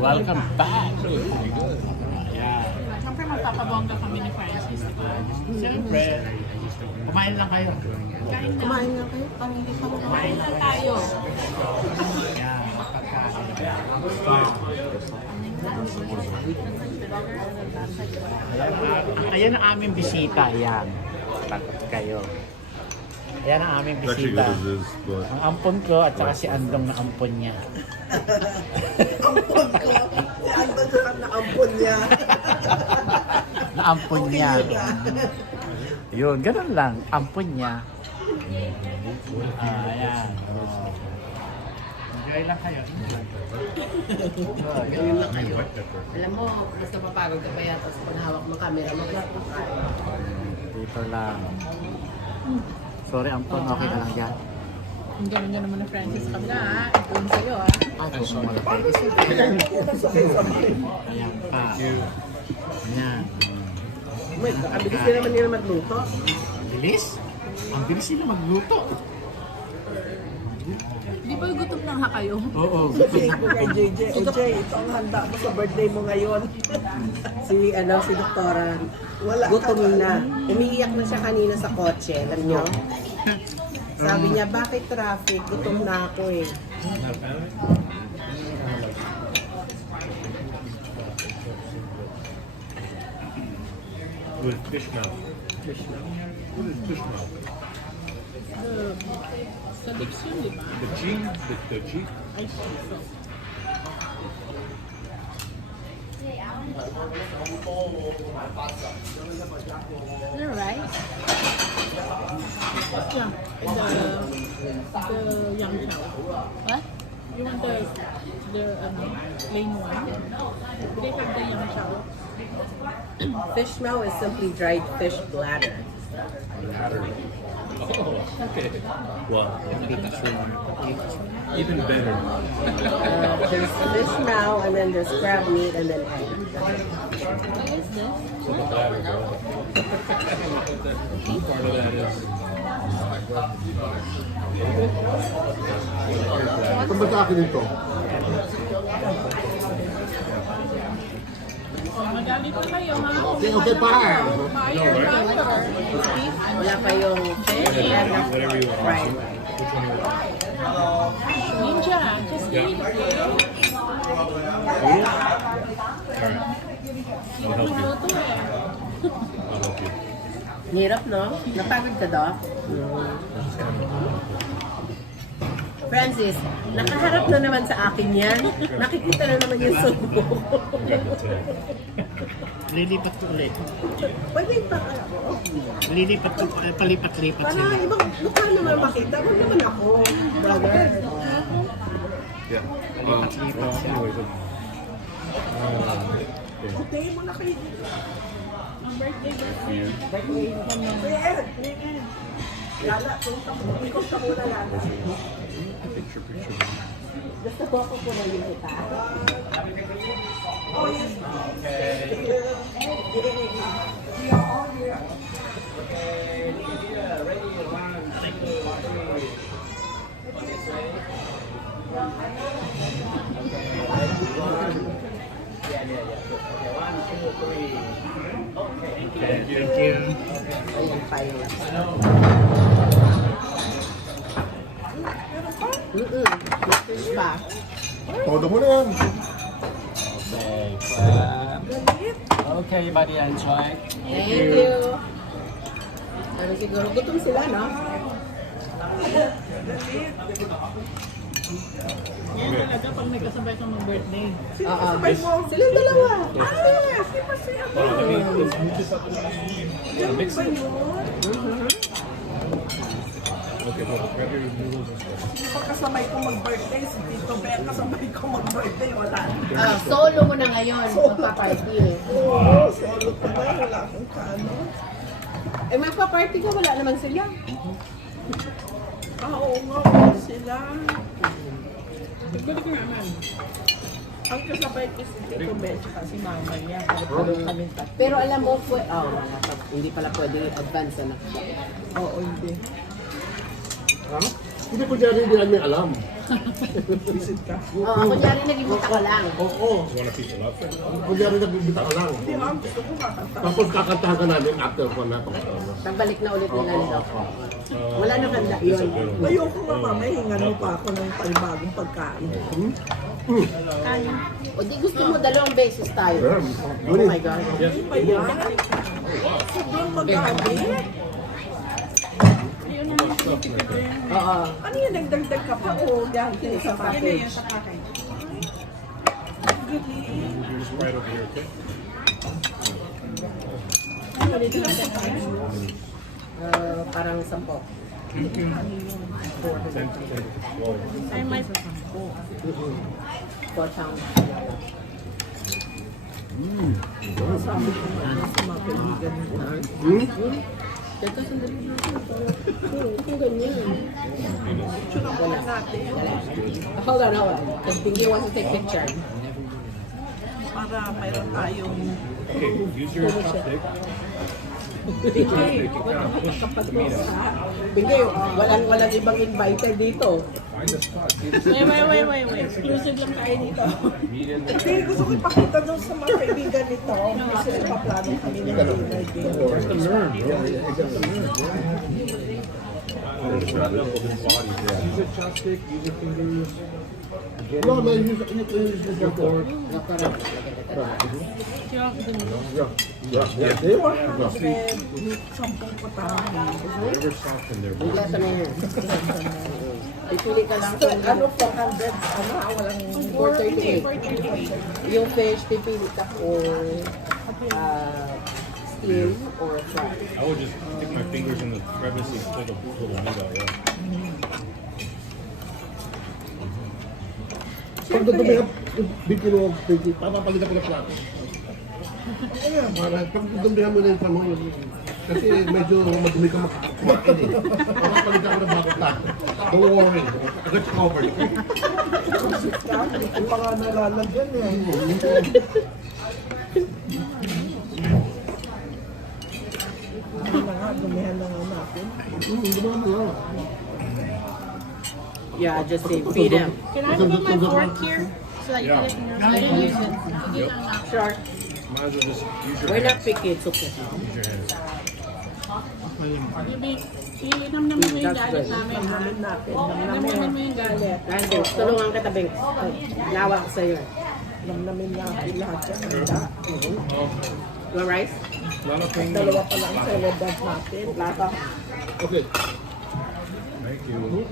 Welcome back! Ayan. Siyempre magpapabongga kami ni Francis. Siyempre, kumain lang kayo. Kain na. Kumain nga kayo, parang hindi pa Kumain na tayo. Ayan, pagkain. Ayan ang aming bisita. Ayan. Takot kayo. Ayan ang aming Actually bisita. good as is, but Ang ampon ko at saka si Andong na ampon niya. ampon ko. Andun sa na ampon niya. Na ampon niya. Yun, ganun lang. Ampon niya. Ayan. Enjoy lang kayo. Ganyan lang kayo. Alam mo, mas napapagod ka pa yata sa panahawak mo camera mo. Dito lang. Sorry, ampon. Okay na lang yan. Ang ganda naman na Francis sa kabila ha. Ito yung sa'yo ha. Ay, sumala tayo kasi. Ayan pa. Ayan. Ang bilis din naman nila magluto. Ang bilis? Ang bilis sila magluto. Di ba gutom na kayo? Oo. Sabi ko kay JJ, ito ang handa mo sa birthday mo ngayon. si Doktora, gutom na. Umiiyak na siya kanina sa kotse, alam niyo? Sabi niya, bakit traffic? Gutom na ako eh. with fish mouth. What is fish mouth? Sa lips yun, di ba? The cheek? The cheek? I think so. No rice? Yeah, the yum chow. What? You want the plain one? Do they have the yum chow? Fish mouth is simply dried fish bladder. Oh, okay. Well, even better. There's fish mouth, and then there's crab meat, and then egg. What is this? So the bladder, girl. Part of that is. Kung ba't akin ito? Magalit pa kayo, ha? Okay pa. Fire, fire. Wala pa yung fish, and then Whatever you want. fried. Which one you want? Ninja, just eat it. Alright. I'll help you. Luto eh. I'll help you. Hirap, no? Napagod ka, Doc? Francis, nakaharap na naman sa akin yan. Nakikita na naman yung sumo. Lilipat ko ulit. Pwede pa. Lilipat ko, palipat-lipat Para sila. ibang mukha naman makita. Huwag naman ako, brother. Yeah. Palipat-lipat sila. Anyways, Okay, mo na kayo. Ang birthday. Kuya Ed, Lala, ikot ka muna, Lala. picture. Gusto ko ako pumayin kita. Oh, yes. Thank you. Ayan pa yun. Fish pa. Todo mo na yan. Okay, buddy, enjoy. Thank you. Pero siguro gutom sila, no? Yan talaga pag nagkasabay kang mag-birthday. Oo. Silang dalawa. Ah, si Pasya. Mix it. Okay, well, grab your noodles and stuff. Pagkasabay ko mag-birthday, si Tito Bear, kasabay ko mag-birthday, wala. Solo mo na ngayon, magpa-party. Oo, solo ko ba? Wala akong kaano. Eh, magpa-party ka, wala naman sila. Oo nga, wala sila. Nagbalik naman. Ang kasabay ko si Tito Bel tsaka si Mama niya. Tulong kami tatlo. Pero alam mo, hindi pala pwede advance na. Oo, hindi. Hindi ko dyan hindi namin alam. Visit ka. Oo, kunyari nag-ibita ka lang. Oo. You want a piece of love? Kung dyan nagbibita ka lang. Hindi ma'am, gusto ko kakanta. Tapos kakantahan ka namin after ko na. Nagbalik na ulit nila nila. Wala na handa yun. Ayoko nga mama, hingan mo pa ako ng panibagong pagkain. Kanin. O di gusto mo dalawang beses tayo. Oh my God. Hindi pa yan. Sobrang magabi. Ayun naman pinipigil. Oo. Ano yan, nagdagdag ka pa o yan sa package? You're just right over here, okay? Ano ulit lang sa kanin? Parang 10. 10 to 12. Ay, may sasampo. 4 pounds. Sabi ko nga sa mga kaibigan mo. Ito sandali natin. Ito ganyan. Tsura ko na natin. Hold on. The Pinky wants to take picture. Para mayroon tayong Okay, use your chopstick. bigay. Kapag sa... Pinky, walang ibang invited dito. Find a spot. Wait. Exclusive lang tayo dito. Hindi, gusto ko ipakita doon sa mga kaibigan nito. Kasi ipaplano kami ng dinner din. Use a chopstick, use your fingers. No, man, use your fork. Sampung patang. Whatever soft in there. Wala sa na yan. Ipili ka lang. Ano 400? Ano? Walang... 438. Yung fish, pipili ka or steam or fry. I would just stick my fingers in the crevice and pull the little meat out, yeah. Pag dudumi ka, bigyan mo, papapalitan ko na plato. Pag dudumihan mo na yung panahon, kasi medyo madumi ka makakumain eh. Papapalitan ko na bago plato. Don't worry, I got you covered. Hindi ko pa nga nalalagyan eh. Ano na nga, dumihan na nga natin. Dumihan mo na. Yeah, just say feed him. Can I put my fork here? So that you can get your... I didn't use it. Sure. Might as well just use your We're not hands. picky, it's okay. Use your hands. Baby, inam-naman mo yung galit namin. Namin natin. Inam-naman mo yung galit. Randy, tulungan ka tabing. Nawa ko sa'yo. Inam-namin natin lahat yan. Handa. You want rice? Lot of things. Dalawa pa lang sa ledas natin. Plato. Okay. Thank you.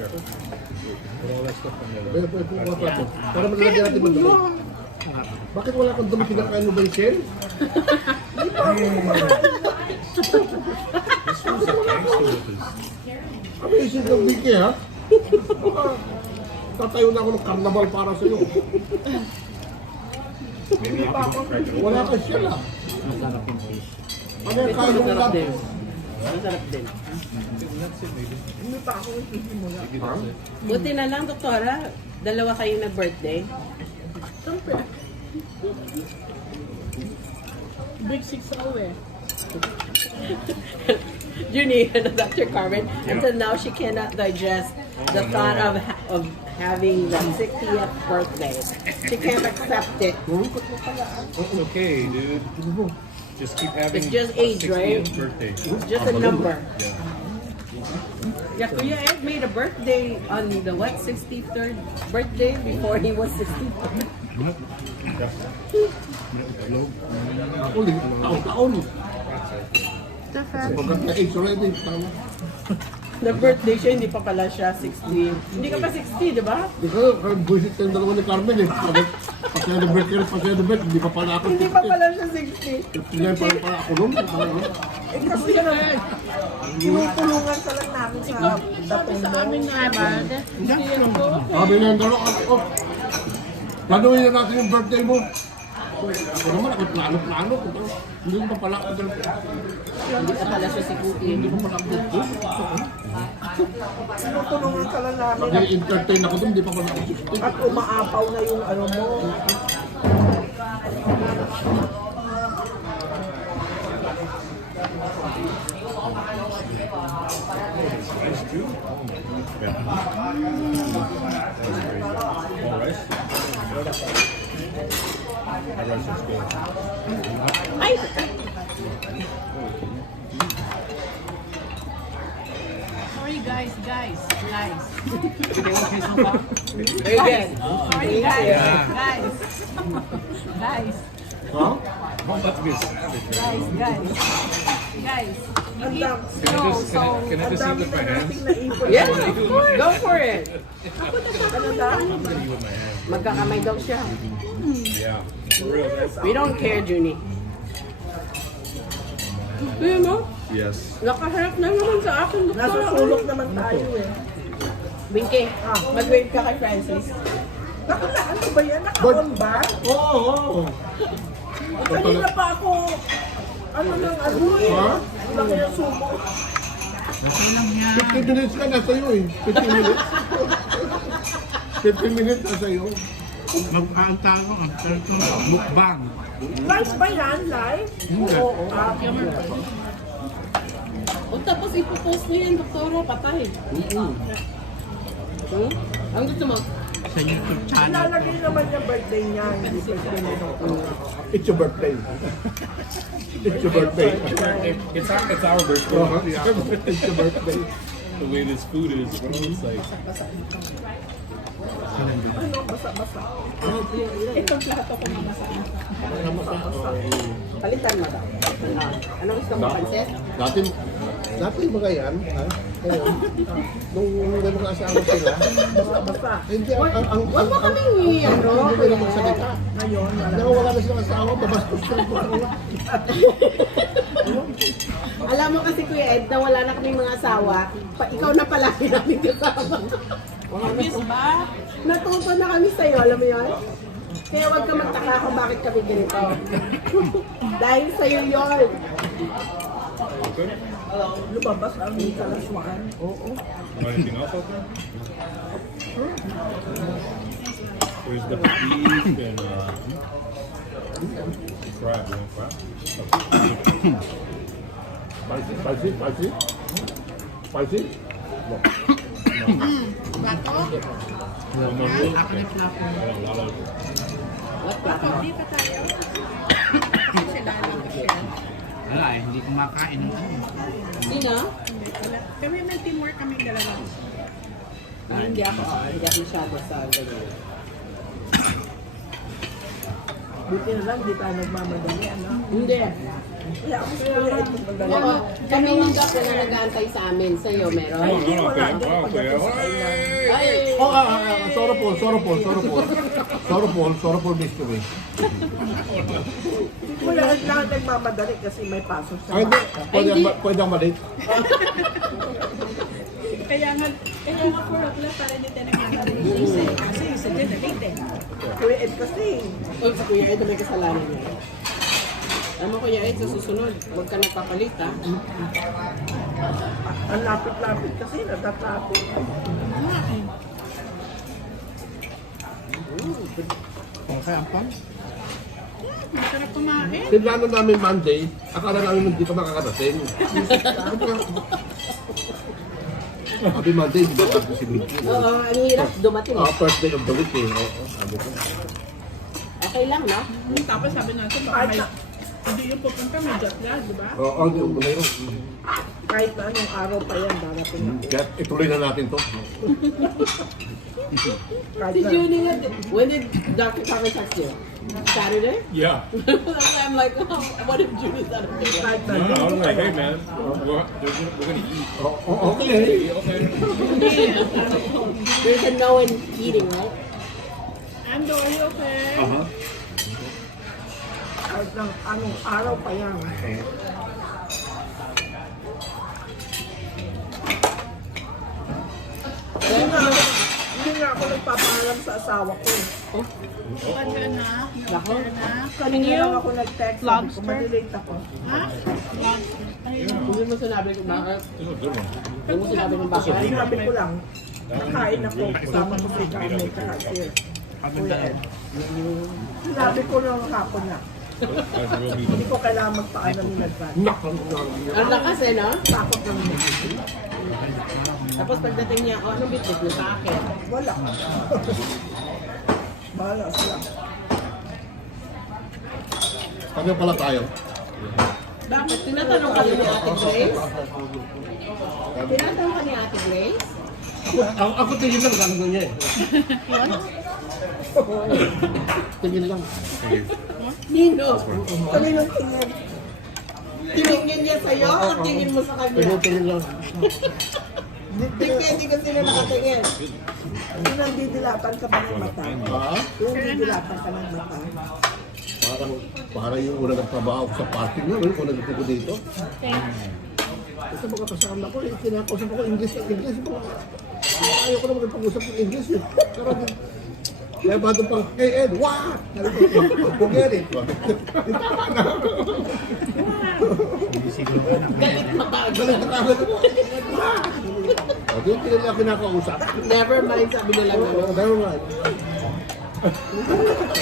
Here. Put all that stuff in there. Para malagyan natin mo dumi. Bakit wala kang dumi kinakain mo ba yung shell? This one's a gangster with his... Amazing kang Vicky ha? Tatayo na ako ng karnabal para sa'yo. Maybe you can crack it open. Wala kang shell ha? Masarap yung fish. Ano yung kain mo Masarap lang? din. Masarap din. Hindi pa ako isimula. Buti na lang, doktora. Dalawa kayo na birthday. Siyempre. Big 6 ako eh. Junie, Dr. Carmen, until now she cannot digest the thought of having the 60th birthday. She can't accept it. It's okay, dude. Just keep having It's just a age, 60th right? birthday. It's just a number. Yeah. Yeah, Kuya Ed made a birthday on the 63rd birthday before he was 63. Ako, taon-taon. Pagkat na age already. Tama. The birthday siya, hindi pa pala siya 60. Hindi ka pa 60, di ba? Di ka, kaya buisit yung dalawa ni Carmen eh. Pasaya hindi pa pala ako. Hindi pa pala siya 60. Tingnan pala ako nun. Eh kasi naman, tinutulungan ka lang namin sa datong mo. na bad. Sabi niya yung dalawa, planuhin na natin yung birthday mo. Ako naman, ako plano-plano. Hindi ko pa pala ako. Hindi ka pala siya si Cookie. Hindi ko pala ako. Tinutulungan ka lang namin Mag-entertain ako doon, hindi pa pala ako 60. at umaapaw na yung ano mo. Rice too? Yeah. Oh, rice? That rice is good. Ay! Sorry guys. Again. Sorry guys. Guys. Huh? I'm about to get savage. Guys. You Ang eat dam- slow, Can I ang just eat dami with my na hands? nating naipon. Yes, of course. Go for it. I'm gonna eat with my hands. Magkakamay daw siya. Yeah. For real, man. We don't care, Junie. Tingnan mo, Yes. nakaharap na naman sa akin. Nasa sulok naman tayo eh. Binky, mag-wave ka kay Francis. Ano ba yan? Naka-on ba? Oo. Kanina pa ako, ano nang ano eh. Ha? Laki ng sumo. 15 minutes ka nasa iyo eh. 15 minutes. 15 minutes nasa iyo. Mag-aanta ko, mukbang. Live ba yan? Live? Oo. O tapos ipopost mo yan, doktora, patay. Ang gusto mo? Sa YouTube channel. Ilalagay naman yung birthday niya. Hindi birthday niya. It's your birthday. It's your birthday. It's our birthday. Uh-huh, yeah. It's your birthday. The way this food is, bro. It's like, Ano, basa-basa. itong plato ko mamasaan. Palitan mo daw. Ano gusto mo, pansit? Dati mga yan, ha? Ngayon, nung gano'n asawa sila, Basa-basa. hindi, ang Huwag mo kaming ano, hindi nila magsalita. Ngayon, wala. Nakawala na silang asawa, babastos na po. alam mo kasi Kuya Ed, na wala na kaming mga asawa, ikaw na palagi namin kasama. Miss ba? Natuto na kami sa'yo, alam mo yun? Kaya huwag ka magtaka kung bakit kami ganito. Dahil sa'yo yun. Lumabas ang kalaswaan. want anything else out there? There's the beef and crab. You want crab? Spicy, spicy, spicy. Spicy? Plato? No, no, no. Ako na plato. Yeah, a lot of Plato, di pa tayo. Sila lang siya. Wala eh, hindi kumakain ng ano. Sino? Wala. Kami may teamwork kami dalawa. Hindi ako masyado sa ganyan. Buti na lang, di tayo nagmamadali, ano? Hindi. Kaya ako sa kuya ito madali. Oo, kami hindi ako na nag-aantay sa amin. Sa'yo meron. Oh, Hindi, no, wala okay. din. Oh, okay. Pagdating sa kailangan. Hey! Ay! Oh, sorry, mystery. Kuya ito lang nagmamadali kasi may pasok sa Ay, hindi. hindi. Pwede ang mali. Kaya nga 4 o'clock para hindi tayo nagmamadali. Kasi isa din na late eh. Kuya Ed kasi. O, sa Kuya Ed, may kasalanan niya. Alam mo Kuya Ed, sa susunod, huwag ka nagpapalit ha. Ang lapit-lapit kasi, natatrapik. Okay, ang pang? Masarap kumain. Tinlano namin Monday, akala namin hindi pa makakarating. Sabi Monday, hindi ba ako si Mickey? Oo, ang hirap dumating eh. First day of the week eh. Oo, sabi ko. Okay lang, no? Tapos sabi natin, baka may, hindi yung pupunta, may jet lag, di ba? Oo, hindi ko na yun. Kahit na anong araw pa yan, darating ako. Kaya ituloy na natin to. Kahit Si na, Junie nga, when did Dr. Carmen text you? Saturday? Yeah. I'm like, oh, what if Junie's not available? kahit na, No, I was like, hey, man, we're gonna eat. Okay. Okay. There's a no in eating, right? Ando, are you okay? kahit na anong araw pa yan. Hindi nga ako nagpapahalaga alam sa asawa ko. Bukan ka na. Nako. Kanina lang ako nag-text. Sabi ko, Lobster? malilate ako. Ha? Lobster. Ayun. Hindi mo sinabi kung bakit. This is a good one. Hindi mo sinabi kung bakit. Sinabi ko lang, kain ako kasama ko si Carmen tsaka si Kuya Ed. Sinabi ko lang hapon na. That's real meat. Hindi ko kailangan magpaalam ng advance. Ang lakas eh, no? Takot lang yun. Tapos pagdating niya, oh, anong bitbit mo sa akin? Wala. Bahala sila. Kami pala tayo. Bakit? Tinatanong ka rin ni Ate Grace? Tinatanong ka ni Ate Grace? Ako tingin lang, gano'n niya eh. Tingin lang. Nino? Kaninong tingin? Tiningin niya sa'yo o tingin mo sa kanya? Tingin lang. Depende kung sino nakatingin. Yung nandidilatan ka ba ng mata? Ha? Yung nandidilatan ka ng mata? Parang yung una nagtrabaho ko sa party niya, yung una nagtrabaho ko dito. Ito mga kasama ko, kinakausap ako English. Ayaw ko na magpag-usap ng English. Pero kaya ba ito pang, hey Ed, what? Forget it. Tama na. Galit matag. Galit na kagad ako. Ito yung kinala kinakausap. Never mind, sabi nila gano'n. Never mind.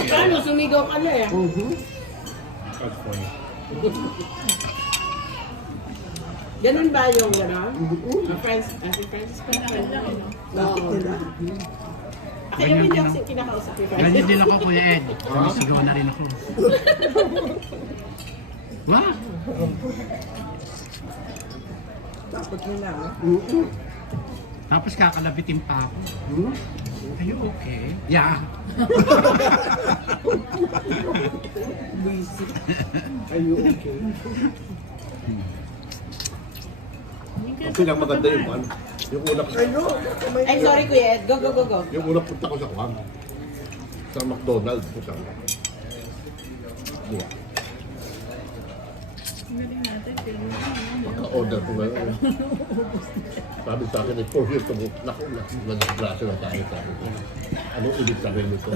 Ano, sumigaw ka na eh. That's funny. Ganun ba yung gano'n? Friends, Ate Friends pa na. Bakit nila? Kaya mo hindi ako kinakausap ni Friends. Ganyan din ako, Kuya Ed. Sumisigaw na rin ako. Wow! Takot nila. Tapos kakalabitin pa ako. Are you okay? Yeah. Are you okay? Ang pinakamaganda yung ano. Yung una ko. Ano? Ay, sorry Kuya Ed. Go, go, go, go. Yung una punta ko sa Kwan. Sa McDonald's. Yeah. Galing natin. Pagka-order ko ngayon. Sabi sa akin, 4 years ago, naku, nag-grasyo na tayo. Sabi ko, anong ibig sabihin nito?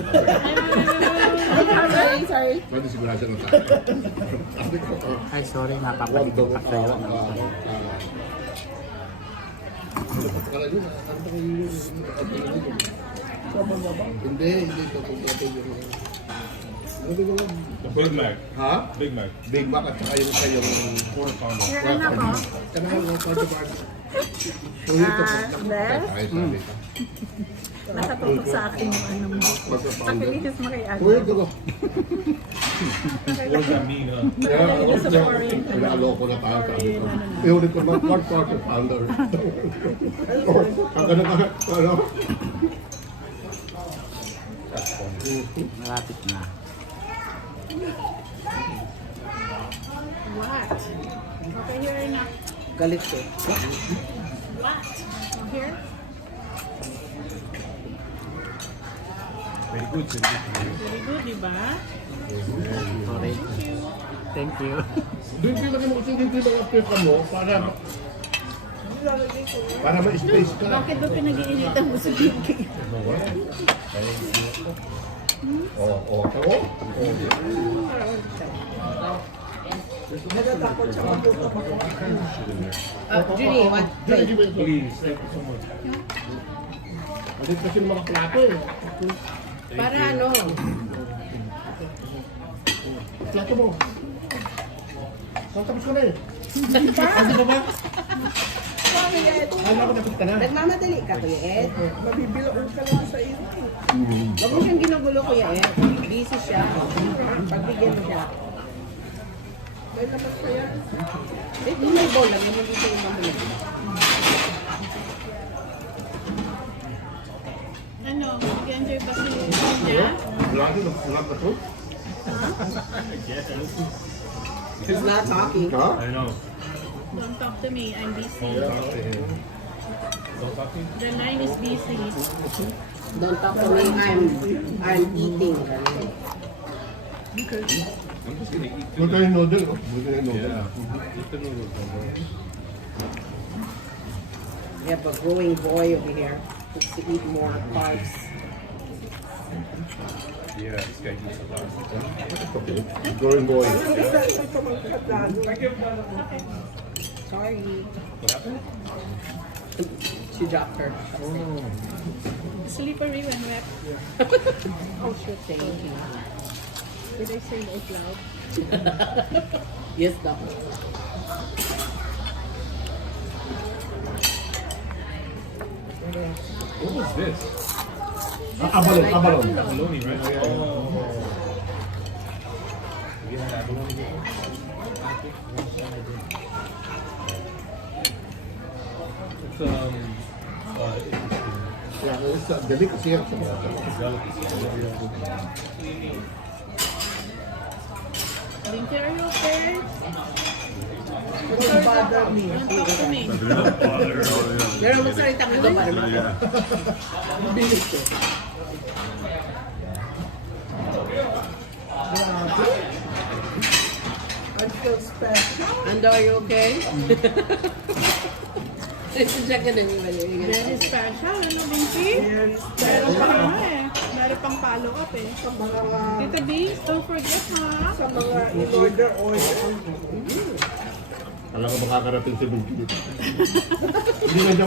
Sorry. Pwede si grasyo na tayo. Sabi ko, Ay, sorry, one napapalit dog, pa kayo. Hindi, hindi ito kung ito yung... The Big Mac. Ha? Big Mac. Big Mac at saka yung kayong... Quarter pounder. Kanahan mo, quarter bar. Kung ito, Ness? tayo sabi ka. Nakatutok sa akin yung ano mo. Quarter pounder. Nakiligis mo kay ano. Kung ito ko. What does that mean, huh? Naloko na tayo sabi ko. Iulit ko ng quarter pounder. Ang ganun ka, ano? Malapit na. What? Okay, here na. Galit ko. What? Here? Very good. Very good, di ba? Sorry. Thank you. Doon pinagay mo kasi dito yung pesa mo para ma-space ka. Bakit ba pinag-iinitan mo sa bibig? Oo. Natatakot siya magluto ako. Julie, what? Please, thank you so much. Kasi kasi yung mga plato eh. Para ano? Plato mo. Tapos ka na eh. Ano ka ba? Ano ako tapos ka na? Nagmamadali ka, Kuya Ed. Mabibilaon ka lang sa iyo. Huwag mo siyang ginugulo, Kuya Ed. Busy siya. Pagbigyan mo siya. May naman pa yan. Dito may bowl. Lagyan mo dito yung mamulog. Ano? Nag-enjoy ba si niya? Wala ka to? He's not talking. Ha? I know. Don't talk to me. I'm busy. Don't talk to me. The line is busy. Don't talk to me. I'm eating. I'm just gonna eat Buta yung noodle. Buta yung noodle. Yeah. Eat the noodles, bro. We have a growing boy over here. Wants to eat more carbs. Yeah, this guy eats a lot. Okay. Growing boy. Sorry. What happened? She dropped her. Slippery when wet. Oh, shit. Thank you. Did I say it out loud? Yes, Doc. What was this? Abalone, abalone. Abalone, right? Oh. You had abalone before? It's Yeah, it's a delicacy here. Linky, are you okay? Don't bother me. Don't talk to me. Pero magsalita ka doon para mabilis ko. I feel special. Ando, are you okay? Siya ka din yung Very special, ano, Linky? Very Meron special. pang ano eh. Meron pang follow up eh. Sa mga, Tita Bees, don't forget ha. sa mga in-order. Alam ko makakarating si Binky dito. Hindi na siya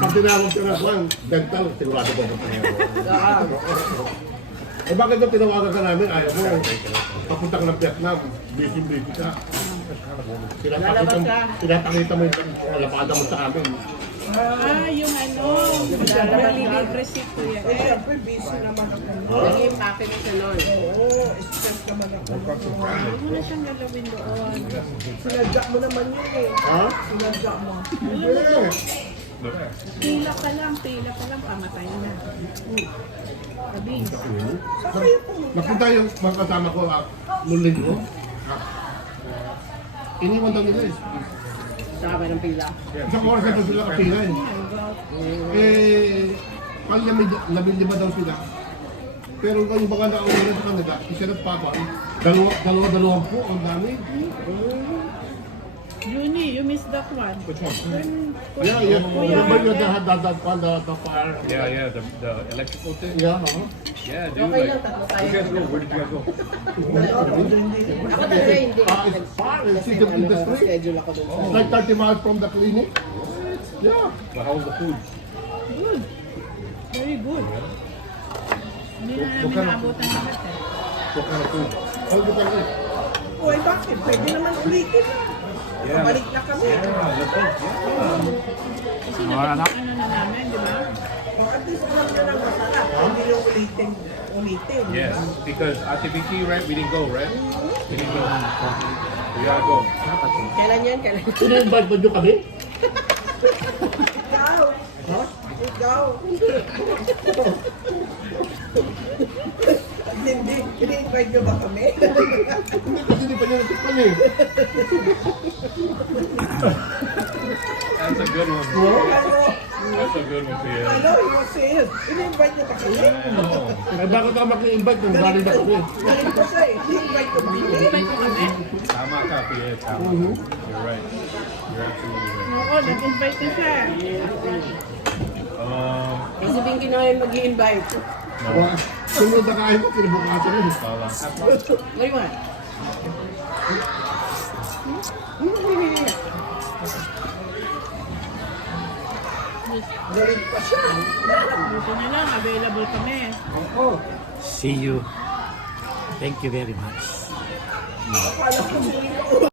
pag tinawag siya na kung dental, sigurado ko kung Eh bakit nung tinawagan ka namin, ayaw mo. Papunta ka ng Vietnam, busy-busy ka. Tinatakita mo yung kalapada mo sa amin. Yung ano, libre si Kuya Eh, Ed. syempre, busy naman ako. Naging package siya nun. Oo, stress naman ako. Huwag mo na siyang galawin doon. Sinadya mo naman yun eh. Ha? Sinadya mo. Pila pa lang, pamatay na. Sabi, Saan kayo pumunta? Napunta yung mga kasama ko nung linggo. Iniwan daw nila eh. Saka ng pila. Isang oras na daw sila kapila eh. Pag nabiliba daw sila. Pero yung mga naungan sa kanila, isa nagpapal. Dalawa po, ang dami. Juni, you missed that one. Which one? Yeah. Remember you had the fire? Yeah, the electrical thing. Yeah, no? Yeah, dude. Okay Like, lang, tatlo where tayo. did you guys go? Where did you guys go? Ako talaga hindi. It's far. It's in the industry. Schedule ako dun sa... It's like 30 miles from the clinic. Yeah. But how was the food? Good. Very good. Hindi na namin naabot ang lahat eh. What kind of food? How good are Uy, bakit? Pwede naman ulitin na. Pabalik na kami. Kasi Wala na. ano na namin, di ba? O, at least alam nyo lang masarap. Hindi yung ulitin. Yes, because Ate Vicky, right? We didn't go, right? We didn't go. We gotta go. Kailan yan? Kailan yan? Ina-invite ba nyo kami? Ikaw. Ikaw. Hindi. Ini-invite nyo ba kami? Hindi kasi hindi pa nyo natikpan eh. That's a good one. Ano? That's a good one for you. Ano? Yung sales. Ini-invite nyo ba kami? Ay bakit ako maki-invite nung galing na kami? Galing ko siya eh. Ini-invite ko kami. Tama ka, Kuya. Tama. You're right. You're absolutely right. Oo, nag-invite na siya. Kasi Binky na ngayon mag-i-invite. Sunod na kain ko, kinabukasan yun. What do you want? Galing pa siya. Buti na lang, available kami. See you. Thank you very much. Akala ko hindi